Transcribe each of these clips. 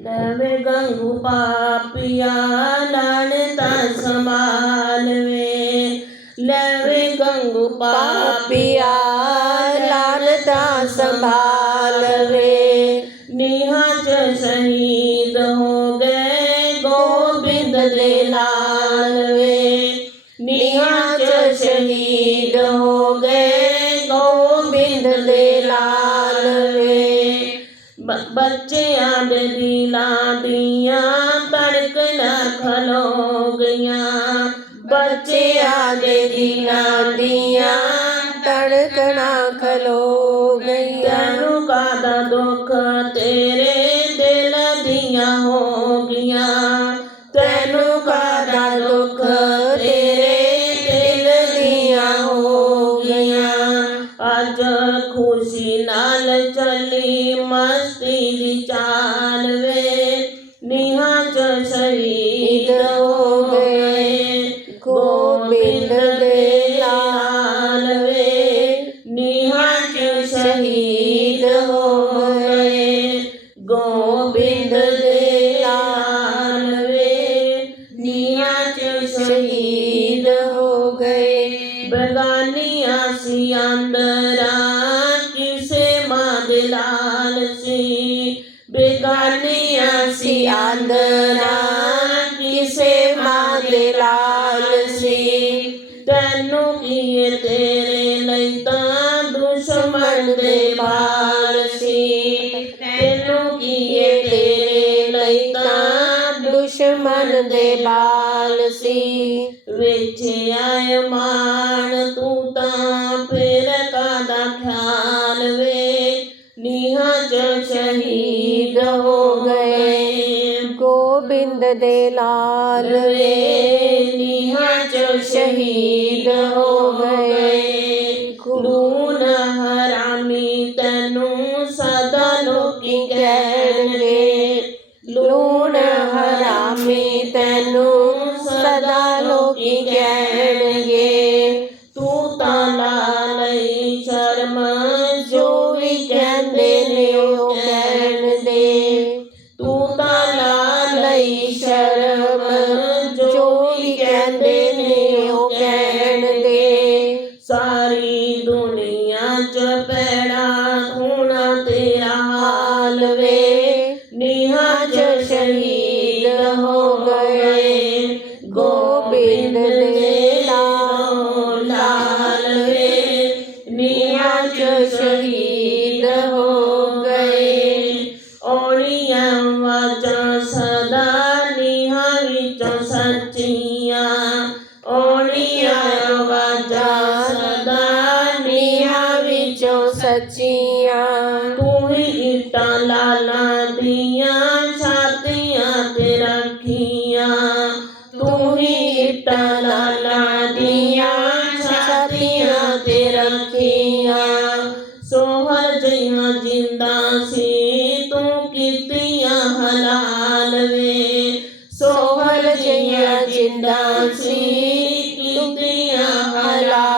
नव गंगू पापिया लानता संभालवे। लव गंगू पापिया संभाल संभालवे। निहच शहीद हो गए गोविंद दे लालवे। निहच शहीद हो गए गोविंद दे लाल बच्चे डरी लाडिया तड़कना खलो गया बच्चे डरी लाडिया तड़कना खलो गया का दुख तेरे दिल दिया हो गया तेनू का दुख मस्ती चालवे निहत शहीद हो गए गोविंद दयालवे निहत शहीद हो गए गोविंद दयालवे निहत शहीद हो गए बगानिया सियांदरा ਬੇਗਾਨੀਆਂ ਸੀ ਅੰਦਰਾਂ ਕਿਸੇ ਮਾਂ ਲਾਲ ਸੀ ਤੈਨੂੰ ਕੀਏ ਤੇਰੇ ਲਈ ਤਾਂ ਦੁਸ਼ਮਣ ਦੇ ਬਾਲ ਸੀ ਤੈਨੂੰ ਕੀਏ ਤੇਰੇ ਲਈ ਤਾਂ ਦੁਸ਼ਮਣ ਦੇ ਬਾਲ ਸੀ ਵਿੱਚ ਆਏ ਮਾਣ ਤੂੰ ਤਾਂ ਦੇ ਲਾਲ ਵੇ ਨੀਹਾਂ ਚ ਸ਼ਹੀਦ ਹੋ ਗਏ। ਲੂਣ ਹਰਾਮੀ ਤੈਨੂੰ ਸਦਾ ਲੋਕੀ ਕਹਿਣਗੇ। ਲੂਣ ਹਰਾਮੀ ਤੈਨੂੰ ਸਦਾ ਲੋਕੀ ਕਹਿਣਗੇ। रे मिया जो शहीद हो गए। ओलिया वचो सदा निहरित सचिया ओलिया वचा सदा निहरित सचिया तू ही इटा लाला हर जैमा ज़िंदा सी तू कीतिया हलाल वे। सो हर ज़िंदा सी कीतिया हलाल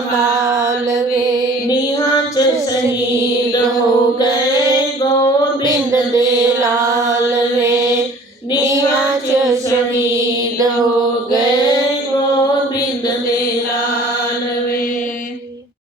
मालवे निहच शहीद हो गए। गोविंद दे लाल वे निहच शहीद